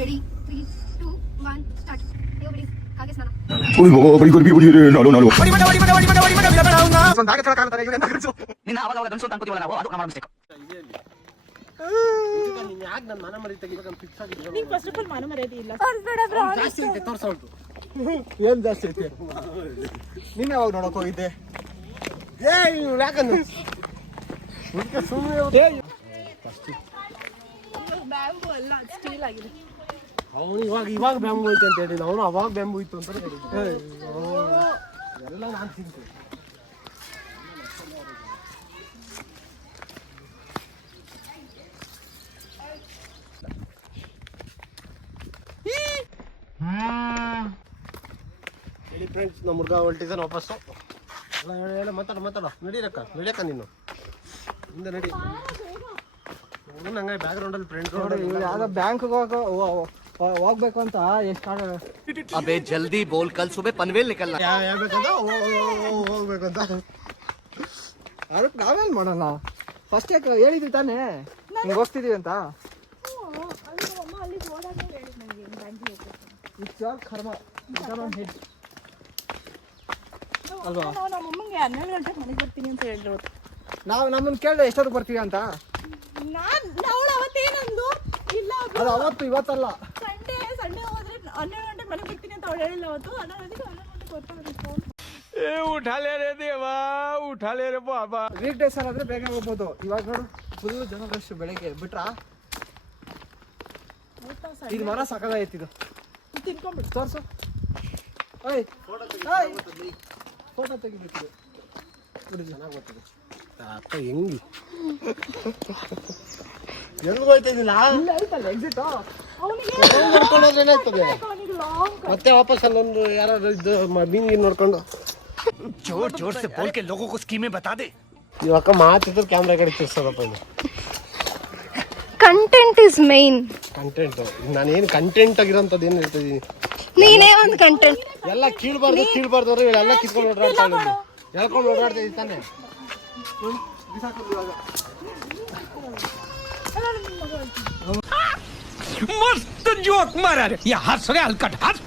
Ready 3 2 1 start ಅಯ್ಯೋ ಬಿಡಿ ಕಾಗೆ ಸ್ನಾನ ಬಡಿ ಬಡಿ ಬಡಿ ನಾಳು ನಾಳು ನಿನ್ನ ಅವಾಗ ಅವಾಗ ಗಂಡಸು ಅಂತ ಅನ್ಕೋತೀವಲ್ಲ ನಾವು, ಅದು ನಮ್ಮ ಮಿಸ್ಟೇಕ್. ಯಾಕೆ ನನ್ನ ಮನ ಮರಿ ತೆಗಿಬೇಕಂತ ಫಿಕ್ಸ್ ಆಗಿದ್ದೀನಿ. ನೀನು ಫಸ್ಟ್ ಆಫ್ ಆಲ್ ಮನ ಮರ್ಯಾದೆ ಇಲ್ಲ. ಜಾಸ್ತಿ ಐತೆ ತೋರ್ಸೋದು. ಏನ್ ಜಾಸ್ತಿ ಐತೆ? ನೀನ್ ಯಾವಾಗ ನೋಡಕ್ ಹೋಗಿದ್ದೆ? ಯಾಕಂದ್ರೆ ಬ್ಯಾಂಬು ಅಲ್ಲ, ಸ್ಟೀಲ್ ಆಗಿದೆ. ಅವನು ಇವಾಗ ಬ್ಯಾಂಬು ಐತೆ ಅಂತ ಹೇಳಿಲ್ಲ, ಅವನು ಅವಾಗ ಬ್ಯಾಂಬು ಇತ್ತು ಅಂತ ಎಲ್ಲ ನಾನು ತಿಂತೆ. ಹೇಳಿ ಫ್ರೆಂಡ್ಸ್, ನಮ್ಮ ಹುಡುಗ ಹೊಲ್ಟಿದ್ದಾನೆ ವಾಪಸ್ಸು. ಎಲ್ಲ ಮಾತಾಡ ನಡಿಯಕ್ಕ ನೀನು ಮುಂದೆ ನಡಿ. ನಂಗೆ ಬ್ಯಾಕ್ ಗ್ರೌಂಡಲ್ಲಿ ಫ್ರೆಂಡ್ಸ್ ಯಾವ್ದೋ ಬ್ಯಾಂಕ್ ಹೋಗ್ಬೇಕು ಅಂತ ಎಷ್ಟು ಅಬೇ ಜಲ್ದಿ ಬೋಲ್, ಕಲ್ ಸುಬೆ ಪನ್ವೇಲ್ ನಿಕಲ್ನಾ. ಹೇಳ್ಬೇಕಂತ ಹೋಗ್ಬೇಕಂತ ಅದಕ್ಕೆ ನಾವೇನು ಮಾಡೋಣ? ಫಸ್ಟ್ ಯಾಕೆ ಹೇಳಿದ್ವಿ ತಾನೇ ಹಿಂಗೆ ಹೋಗ್ತಿದೀವಿ ಅಂತ. ಅಮ್ಮ ಅಲ್ಲಿ ಹೋದಾಗ ಹೇಳಿದ್ ನನಗೆ ಬ್ಯಾಂಕಿಗೆ ಹೋಗ್ಬೇಕು. ಇಟ್ಸ್ ಯೋರ್ ಕರ್ಮ, ಹೆಡ್ ಅಲ್ವಾ? ನಾವು ನಮ್ಮ ಅಮ್ಮಂಗೆ 12 ಗಂಟೆಗೆ ಮನೆಗೆ ಬರ್ತೀನಿ ಅಂತ ಹೇಳಿದ್ರು. ನಾವು ನಮ್ಮನ್ನು ಕೇಳಿದ್ರೆ ಎಷ್ಟೊತ್ತು ಬರ್ತೀವಿ ಅಂತ. ಅವಳು ಅವತ್ತೇನಂದು ಇಲ್ಲ, ಅದು ಅವತ್ತು ಇವತ್ತಲ್ಲ. ಸಂಡೇ ಹೋದ್ರೆ 12 ಗಂಟೆಗೆ ಮನೆಗೆ ಬರ್ತೀನಿ ಅಂತ ಅವಳು ಹೇಳಿಲ್ಲ. ಅವತ್ತು 12 ಗಂಟೆಗೆ ಬರ್ತಾನೆ. ಉಠಾಲೆ ರೇ ದೇವಾ, ಉಠಾಲೆ ರೇ ಬಾಬಾ. ವೀಕ್ ಡೇಸ್ ಆದ್ರೆ ಬೇಗ ಹೋಗ್ಬೋದು. ಇವಾಗ ನೋಡು ಫುಲ್ ಜನ ರಶ್. ಬೆಳಗ್ಗೆ ಬಿಟ್ರಾ ಇದು ಮರ ಸಕಲಾಯ್ತಿದ್ದು. ತಿನ್ಕೊಂಡ್ಬಿಡು, ತೋರ್ಸು. ಫೋಟೋ ತೆಗಿಬೇಕು. ಚೆನ್ನಾಗಿ ಬರ್ತದೆ ಅಪ್ಪ. ಹೆಂಗಿ ಎಲ್ಲಿ ಹೋಯ್ತಿದ್ದಿಲ್ಲ, ಎಕ್ಸಿಟ್ ನೋಡ್ಕೊಂಡ್ರೆ ಏನಾಗ್ತದೆ ಮತ್ತೆ ವಾಪಸ್ ಅಲ್ಲೊಂದು ಯಾರು ಇದ್ದು ಮೀನಿಗೆ ನೋಡ್ಕೊಂಡು ಜೋರ್ ಜೋರ್ ಸೆ ಬೋಲ್ ಕೆ ಲೋಗೋ ಕೋ ಸ್ಕೀಮೇ ಬತಾ ದೆ. ಇವಾಗ ಮಾತಿದ್ರೆ ಕ್ಯಾಮ್ರಾ ಕಡೆ ತಿರ್ಸೋದಪ್ಪ. ಇದು ಕಂಟೆಂಟ್ ಇಸ್ ಮೈನ್. ಕಂಟೆಂಟ್ ನಾನೇನು ಕಂಟೆಂಟ್ ಆಗಿರೋಂಥದ್ದು ಏನು ಹೇಳ್ತಿದ್ದೀನಿ. ನೀನೇ ಒಂದು ಕಂಟೆಂಟ್. ಎಲ್ಲ ಕೀಳ್ಬಾರ್ದು ಎಲ್ಲ ಕಿತ್ಕೊಂಡು ಓಡಾಡ್ತಾ ಇದ್ದೀನಿ, ಹೇಳ್ಕೊಂಡು ಓಡಾಡ್ತಾ ಇದ್ದೀನಿ ತಾನೆ. ಮಸ್ತ್ ಜೋಕ್ ಮಾರಾರೆ. ಯಾ ಹಸ್ರೆ ಹಲ್ಕಟ್ ಹಸ್.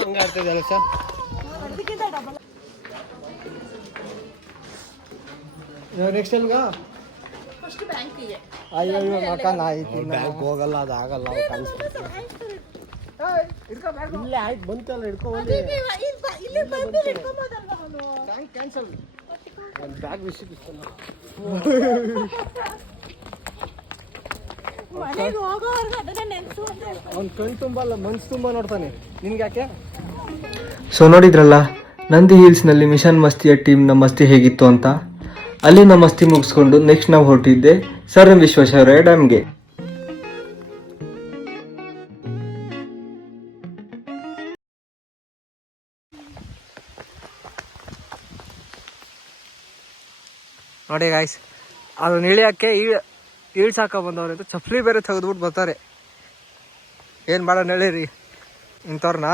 ಹಂಗೆ ಆಡ್ತಿದ್ದಲ್ಲ ಸರ್. ನೆಕ್ಸ್ಟ್ ಎಲ್ಗ ಫಸ್ಟ್ ಬ್ಯಾಂಕಿಗೆ. ಅಯ್ಯೋ ಮಕ್ಕ ನಾಯಿತಿ. ಬ್ಯಾಂಕ್ ಹೋಗಲ್ಲ, ಅದು ಆಗಲ್ಲ. ಇಲ್ಲೇ ಆಯ್ತು ಬಂತಲ್ಲ, ಹಿಡ್ಕೊಂಡು ಇಲ್ಲಿ ಬಂದು ಹಿಡ್ಕೊಂಬೋದಲ್ವ ಅವನು. Bank cancel. ಬ್ಯಾಗ್ ವಿಷಯ ಮನೆಗೆ ಹೋಗೋವರೆಗೂ ಅದನ್ನೇ ನೆನ್ಸು ಅಂತ. ಅವ್ನು ಕಣ್ ತುಂಬಲ್ಲ, ಮನ್ಸು ತುಂಬ ನೋಡ್ತಾನೆ. ನಿನ್ಗೆ ಯಾಕೆ? ಸೊ ನೋಡಿದ್ರಲ್ಲ ನಂದಿ ಹಿಲ್ಸ್ನಲ್ಲಿ ಮಿಷನ್ ಮಸ್ತಿಯ ಟೀಮ್ನ ಮಸ್ತಿ ಹೇಗಿತ್ತು ಅಂತ. ಅಲ್ಲಿನ ಮಸ್ತಿ ಮುಗಿಸ್ಕೊಂಡು ನೆಕ್ಸ್ಟ್ ನಾವು ಹೊರಟಿದ್ದೆ ಸರ್ ಎಂ ವಿಶ್ವೇಶ್ವರಯ್ಯ ಡ್ಯಾಮ್ಗೆ. ನೋಡಿ ಗಾಯ್ಸ್, ಅದನ್ನ ಇಳಿಯೋಕ್ಕೆ ಇಳ್ಸಾಕ ಬಂದವ್ರೆ. ಚಪ್ಪಲಿ ಬೇರೆ ತೆಗೆದ್ಬಿಟ್ಟು ಬರ್ತಾರೆ. ಏನು ಮಾಡೋಣ ಹೇಳಿರಿ ಇಂಥವ್ರನ್ನ.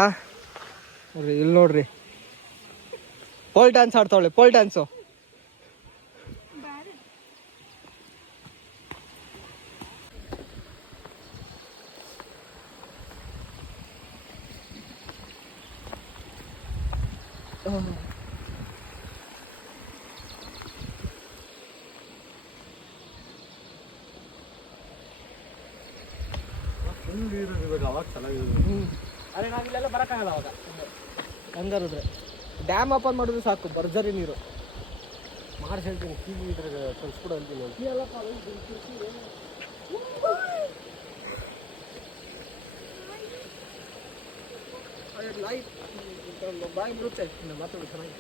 ನೋಡ್ರಿ ಇಲ್ಲಿ ನೋಡ್ರಿ, ಪೋಲ್ ಡ್ಯಾನ್ಸ್ ಆಡ್ತಾವಳೆ. ಪೋಲ್ ಡ್ಯಾನ್ಸು ಅವಾಗ ಚೆನ್ನಾಗಿದೆ. ಅದೇ ನಾವಿಲ್ಲೆಲ್ಲ ಬರೋಕ್ಕಾಗಲ್ಲ ಅವಾಗ. ಹಂಗಾರಿದ್ರೆ ಡ್ಯಾಮ್ ಓಪನ್ ಮಾಡಿದ್ರೆ ಸಾಕು, ಭರ್ಜರಿ ನೀರು. ಮಾಡಿ ಹೇಳ್ತೀನಿ, ಕಿವಿ ಇದ್ರೆ ಕಳ್ಸ್ಬಿಡು ಅಂತೀನಿ. ಲೈಟ್ ಬಾಯಿ ಬಿಡುತ್ತೆ ಮಾತಾಡೋದು ಚೆನ್ನಾಗಿ.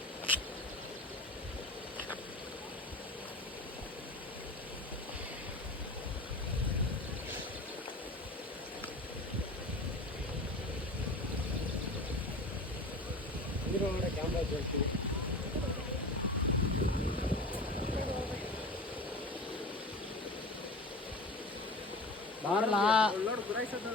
ಕ್ಯಾಮ್ರಾ ಹೇಳ್ತೀನಿ. ನೋಡು ಗುರಾಯಿಸೋದು.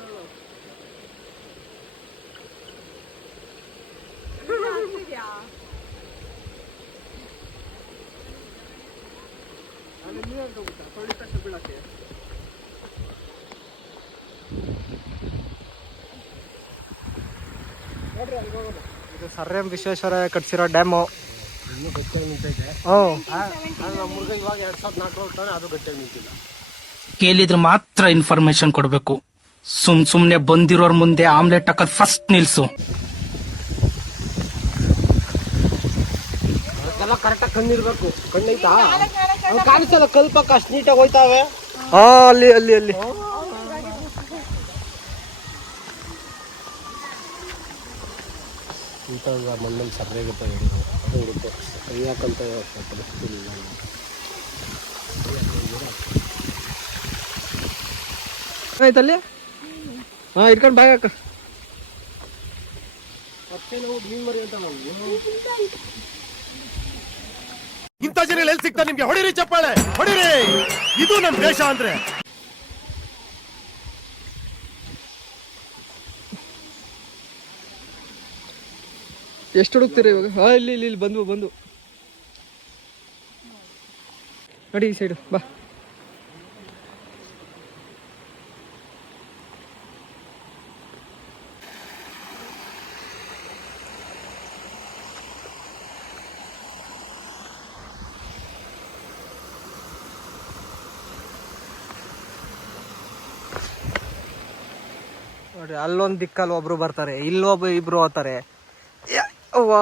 ಇದು ಸರ್ ಎಂ ವಿಶ್ವೇಶ್ವರಯ್ಯ ಕಟ್ಸಿರೋ ಡ್ಯಾಮು. ಇನ್ನೂ ಗಟ್ಟಿಯಾಗಿ ನಿಂತೈತೆ. ನಮ್ಮ ಹುಡುಗ ಇವಾಗ 2004 ಹೋಗ್ತಾನೆ, ಅದು ಗಟ್ಟಿಯಾಗಿ ನಿಂತಿಲ್ಲ. ಕೇಳಿದ್ರೆ ಮಾತ್ರ ಇನ್ಫಾರ್ಮೇಶನ್ ಕೊಡ್ಬೇಕು. ಸುಮ್ನೆ ಬಂದಿರೋರ್ ಮುಂದೆ ಆಮ್ಲೆಟ್ ಹಾಕೋದ್ ಫಸ್ಟ್ ನಿಲ್ಸು. ಅದಕ್ಕೆಲ್ಲ ಕರೆಕ್ಟಾಗಿ ಕಣ್ಣಿರ್ಬೇಕು. ಕಣ್ಣೈತಾ ಕಾಣಿಸಲ್ಲ, ಕಲ್ಪಕ್ಕ ಅಷ್ಟು ನೀಟಾಗಿ ಹೋಯ್ತಾವೆ. ಅಲ್ಲಿ ಅಲ್ಲಿ ಅಲ್ಲಿ ಇಂಥದ್ದು ಮಣ್ಣಲ್ಲಿ ಸರಿಯಾಗಿರುತ್ತೆ ಅದು ಇರುತ್ತೆ. ಯಾಕಂತ ಪರಿಸ್ಥಿತಿ ಇಲ್ಲ. ಆಯ್ತಲ್ಲಿ ಇಟ್ಕೊಂಡು ಬ್ಯಾಗ್ ಹಾಕ. ಮತ್ತೆ ನಾವು ಮೀನ್ ಮರಿ ಅಂತ ನಾವು ಇಂಥ ಜನ ಎಲ್ಲಿ ಸಿಗ್ತಾರೆ ನಿಮ್ಗೆ? ಹೊಡಿರಿ ಚಪ್ಪಾಳೆ, ಹೊಡಿರಿ. ಇದು ನಮ್ ದೇಶ ಅಂದ್ರೆ. ಎಷ್ಟು ಹುಡುಕ್ತೀರಿ ಇವಾಗ? ಇಲ್ಲಿ ಇಲ್ಲಿ ಇಲ್ಲಿ ಬಂದು ನೋಡಿ, ಈ ಸೈಡು ಬಾ. ನೋಡ್ರಿ, ಅಲ್ಲೊಂದು ದಿಕ್ಕಲ್ಲಿ ಒಬ್ರು ಬರ್ತಾರೆ, ಇಲ್ಲೊಬ್ಬ ಇಬ್ರು ಹೋಗ್ತಾರೆ. ಅವ್ವಾ,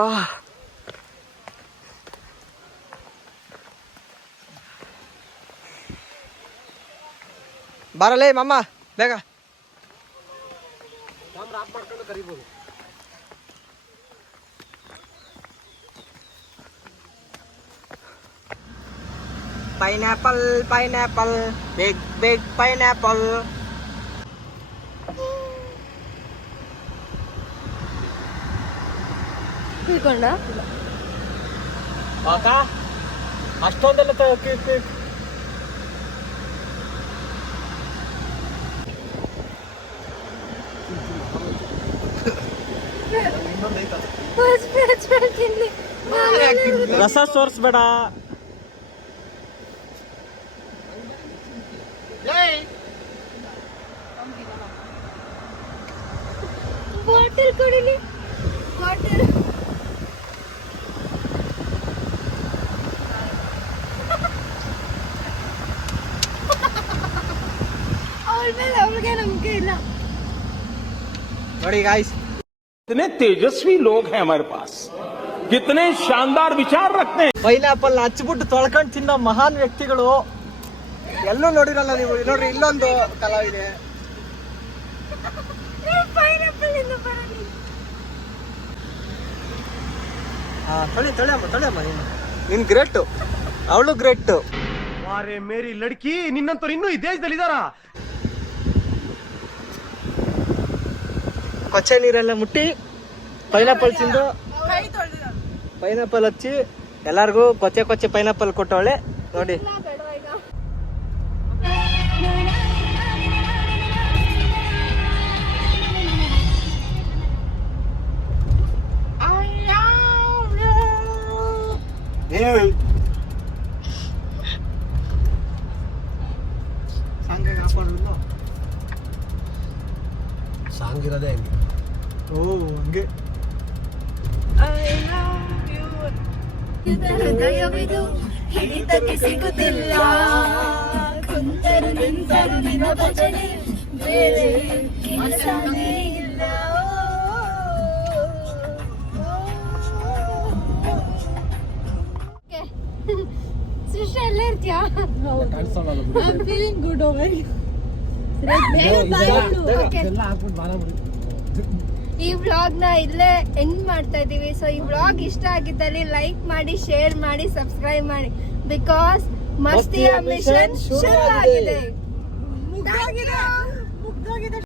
ಬರಲೇ ಮಮ್ಮ ಬೇಗ. ಆಫ್ ಮಾಡ್ಕೊಂಡು ಕರಿಬೋದು. Pineapple big pineapple. ತಿಳ್ಕೊಂಡ ಅಷ್ಟೊಂದೆಲ್ಲ ರಸ ಸೋರ್ಸ್ಬೇಡ. Bottle ಕೊಡಿಲಿ, bottle. ಅವಳ ಮೇಲೆ ಅವಳಿಗೆ ನಂಬಿಕೆ ಇಲ್ಲ. ನೋಡಿ ಗಾಯ್ಸ್, कितने तेजस्वी लोग हैं हमारे पास, कितने शानदार विचार रखते हैं. ಪೈನಾಪಲ್ ಹಚ್ಬಿಟ್ಟು ತೊಳ್ಕೊಂಡು ತಿನ್ನೋ ಮಹಾನ್ ವ್ಯಕ್ತಿಗಳು ಎಲ್ಲೂ ನೋಡಿರಲ್ಲ ನೀವು. ನೋಡ್ರಿ, ಇಲ್ಲೊಂದು ಕಲಾವಿದೆ. ಪೈನಾಪಲ್ ಇಂದ ಬರಲಿ. ತೊಳೆಯಮ್ಮ ನೀನ್ ಗ್ರೇಟ್, ಅವಳು ಗ್ರೇಟ್. ವಾರೆ ಮೇರಿ ಲಡ್ಕಿ, ನಿನ್ನಂತವ್ರು ಇನ್ನೂ ಈ ದೇಶದಲ್ಲಿ ಇದಾರ? ಕೊಚ್ಚೆ ನೀರೆಲ್ಲ ಮುಟ್ಟಿ ಪೈನಾಪಲ್ ತಿಂದು ಕೈ ತೊಳ್ದಿಲ್ಲ. ಪೈನಾಪಲ್ ಹಚ್ಚಿ ಎಲ್ಲಾರ್ಗು ಕೊಚ್ಚೆ ಪೈನಾಪಲ್ ಕೊಟ್ಟವಳೆ ನೋಡಿ. ಸಾಂಗ್ ಇರೋದೇ ಹಂಗೆ. ಓ ಹಂಗೆ. ಹೃದಯವಿದು ಹಿಡಿತಕ್ಕೆ ಸಿಗುತ್ತಿಲ್ಲ, ಕುಂತರು ನಿಂತರು ನಿನ್ನ ಭಜನೆ, ಬೇರೆ ಕೆಲಸನೇ ಇಲ್ಲ. ಸೃಷ್ಟಿ ಅಲ್ಲೇ ಇರ್ತೀಯಾ? I'm feeling good over here. ಎಲ್ಲ ಹಾಕ್ಬಿಟ್ಟು ಬಾರ ಬಿಡಿ. ಈ ವ್ಲಾಗ್ ನ ಇಲ್ಲೇ ಎಂಡ್ ಮಾಡ್ತಾ ಇದೀವಿ. ಸೊ ಈ ವ್ಲಾಗ್ ಇಷ್ಟ ಆಗಿದ್ದಲ್ಲಿ ಲೈಕ್ ಮಾಡಿ, ಶೇರ್ ಮಾಡಿ, ಸಬ್ಸ್ಕ್ರೈಬ್ ಮಾಡಿ. ಬಿಕಾಸ್ ಮಸ್ತಿಯ ಮಿಷನ್ ಶುರು ಆಗಿದೆ.